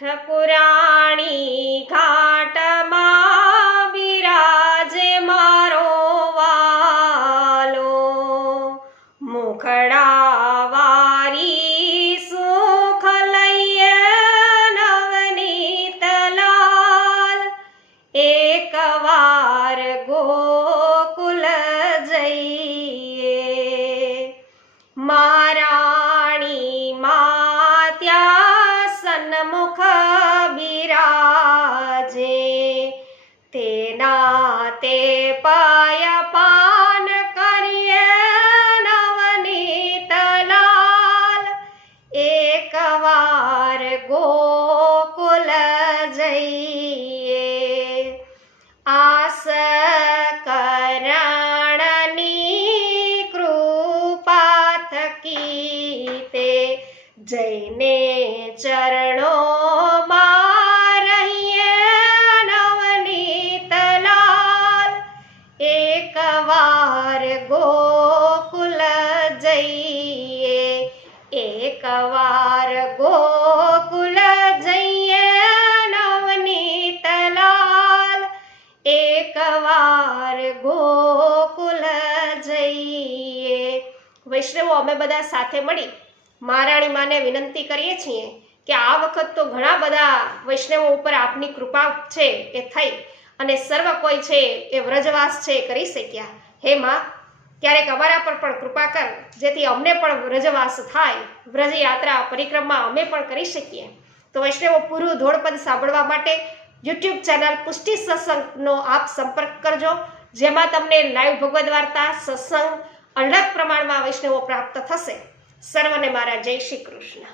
ઠકુરાણી ઘાટમાં બિરાજે મારો વાલો, મુખડા વારી સુખ લઈએ નવનીત લાલ, એક વાર ગોકુલ જઈએ મહારાણી માં ત્યાં સન્મુખ બિરાજે, તેના તે પાય પાન કરીએ નવનીત લાલ, એક વાર ગોકુલ જઈએ આસ કરણની કૃપા થકી તે જઈને ચરણોમાં રહીએ નવનીત લાલ, એક વાર ગોકુલ જઈએ, એક વાર ગોકુલ જઈએ નવનીત લાલ, એક વાર ગોકુલ જઈએ। વૈષ્ણવો અમે બધા સાથે મળી મહારાણી માને વિનંતી કરીએ છીએ કે આ વખત તો ઘણા બધા વૈષ્ણવો ઉપર આપની કૃપા છે એ થઈ અને સર્વ કોઈ છે એ વ્રજવાસ છે કરી શક્યા। હે માં, ક્યારેક અમારા પર પણ કૃપા કર, જેથી અમને પણ વ્રજવાસ થાય, વ્રજ યાત્રા પરિક્રમા અમે પણ કરી શકીએ। તો વૈષ્ણવો પૂરું ધોળપદ સાંભળવા માટે યુટ્યુબ ચેનલ પુષ્ટિ સત્સંગનો આપ સંપર્ક કરજો, જેમાં તમને લાઈવ ભગવદ વાર્તા સત્સંગ અઢળક પ્રમાણમાં વૈષ્ણવો પ્રાપ્ત થશે। સર્વને મારા જય શ્રી કૃષ્ણ।